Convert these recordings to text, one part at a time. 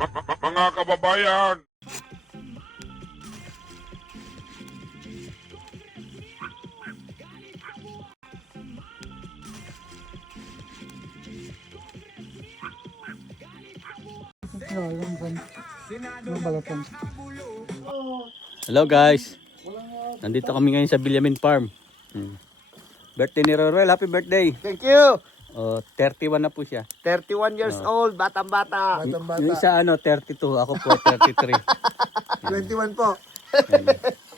Mga kababayan, Hello guys, nandito kami ngayon sa Villamin Farm. Birthday ni Rorel, happy birthday. Thank you. 31 na po siya. 31 years old, batang-bata. Yung isa 32, ako po 33. 21 po.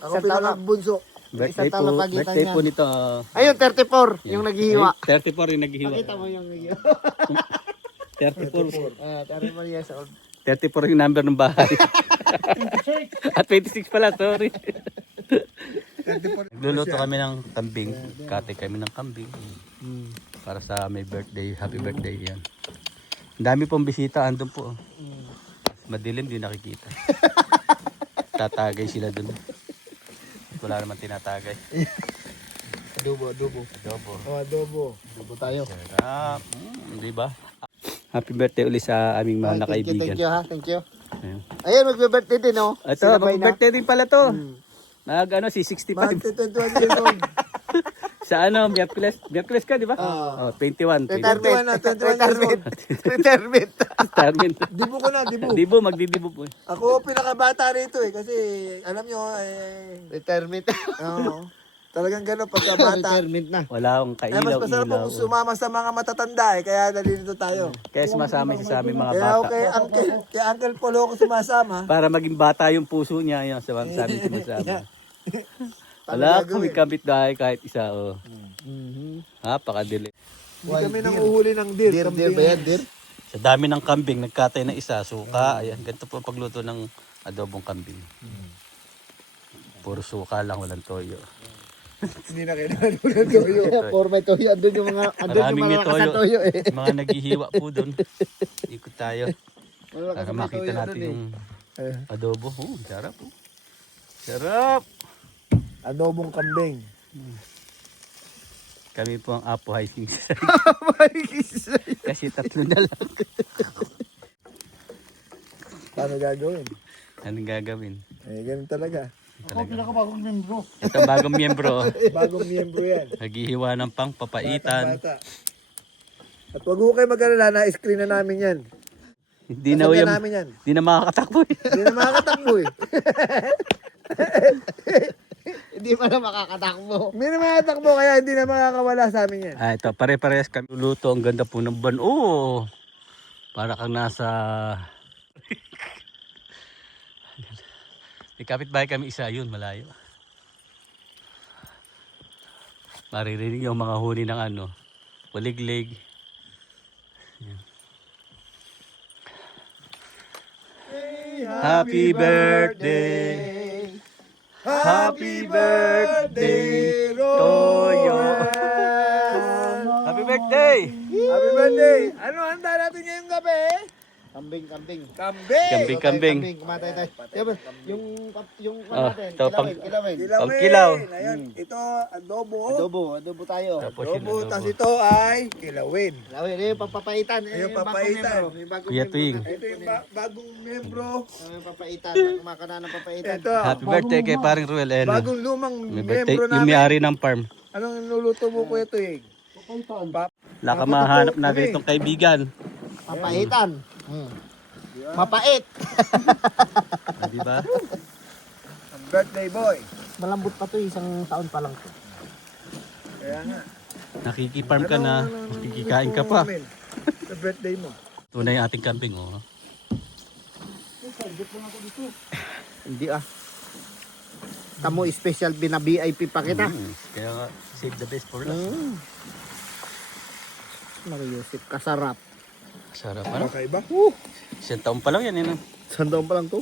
Ako Isang taon na- pinakabunso. Birthday Isang taon na po, pagitan birthday po yan. nito. Ayun, 34, yung naghihiwa. 34 yung naghihiwa. Pakita mo yung naghihiwa. 34. 34 years old. 34 yung number ng bahay. At 26 pala, sorry. Nagluluto kami ng kambing. Kate kami ng kambing. Para sa may birthday, happy birthday yan. Ang dami pong bisita, andun po. Madilim, di nakikita. Tatagay sila dun. Wala naman tinatagay. Adobo. Adobo. Oh, adobo. Adobo tayo. Sarap. Di ba? Happy birthday ulit sa aming mga nakaibigan. Thank you ha, thank you. Ayun. Ayun, magbe-birthday din oh. Ito, Sinabay na. birthday din pala to. Si 65. Magti 21 years old. Sa Miyerkules ka, di ba? 21. Retirement. 21 years old. Retirement. Retirement. Dibo ko na, dibo. Dibo, magdidibo po. Ako pinakabata rito eh. Kasi alam nyo, Retirement. talagang gano'n pagkabata. Retirement na. Wala akong Mas kailaw, masarap ilaw. po sumama sa mga matatanda eh. Kaya nalilito tayo. Kaya sumasama siya sa aming mga Kaya ako bata. kay Uncle Polo ako sumasama. Para maging bata yung puso niya, yun, sa aming sumasama. Wala akong may kabit dahil kahit isa. Oh. Napakadili. Hindi kami nanguhuli ng deer. Deer kambing. ba yan, deer? Sa dami ng kambing, nagkatay na isa, suka. Ayan, ganito po ang pagluto ng adobong kambing. Puro suka lang, walang toyo. Hindi na kailangan mo ng toyo. For my toyo, andun yung mga, Maraming may malakas na toyo. toyo eh. Mga naghihiwa po doon. Ikot tayo. Malakas Para na makita toyo natin dun eh. yung adobo. Sarap po. Sarap! Adobong kambing. Kami po ang Apo Hiking kasi 3 na lang. Paano gagawin? Anong gagawin? Ganun talaga. Ito bagong miyembro. Bagong miyembro yan. Naghihiwa ng pang papaitan. Bata. At wag ho kayo mag-alala, na-screen na namin yan. Hindi na yung, namin yan. hindi na makakatakbo. Hindi na makakatakbo eh. Hindi pa na makakatakbo. Hindi na makakatakbo kaya hindi na makakawala sa amin yan. Ito, pare-parehas kami luto. Ang ganda po ng ban. Oh! Para kang nasa... May kapitbahay kami isa. Yun, malayo. Maririnig yung mga huni ng waliglig. Happy birthday! Happy birthday, Toyo! Happy birthday! Happy birthday! Ano handa natin ngayong gabi? Kambing. Kambing! Kambing. Kumatay tayo. Diba, yung Oh, natin, ito, kilawin. Pangkilaw. Ayun, ito, adobo. Adobo tayo. Tapos Adobo, yun, tas ito ay kilawin. Kilawin, yung papapaitan. Yung papaitan. Kuya Tuing. Ito yung bagong membro. Yung papaitan, kumakana ng papaitan. Ito, Happy birthday kay paring Ruel. Ayan, bagong lumang may birthday, membro yung namin. may-ari ng farm. Anong nuluto mo Kuya Tuig? Wala ka mahanap na ganitong kaibigan. Papaitan. Mapait. Di ba? Ang birthday boy. Malambot pa to, isang taon pa lang to. Kaya nga. Nakikifarm ka na, makikikain ka pa. Sa birthday mo. Ito na yung ating camping. Oh. Hindi Tamo special bina-VIP pa kita. Kaya nga, save the best for last. Mariusip, kasarap. Sarap. Ano? Kakaiba? Isang taon pa lang yan. Yun. Sandaan pa lang to.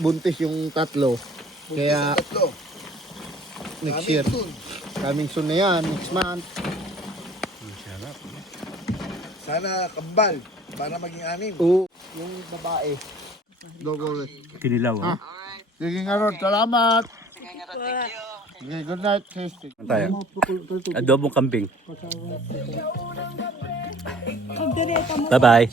Buntis yung tatlo. Kaya Tatlo. next year. Coming soon na yan, next month. Sarap. Sana kambal para maging anim. Oo. Yung babae. Double. Kinilaw. Oh. Sige nga Rod, salamat. Okay, good night. Ano tayo? Adobong kambing. Bye-bye.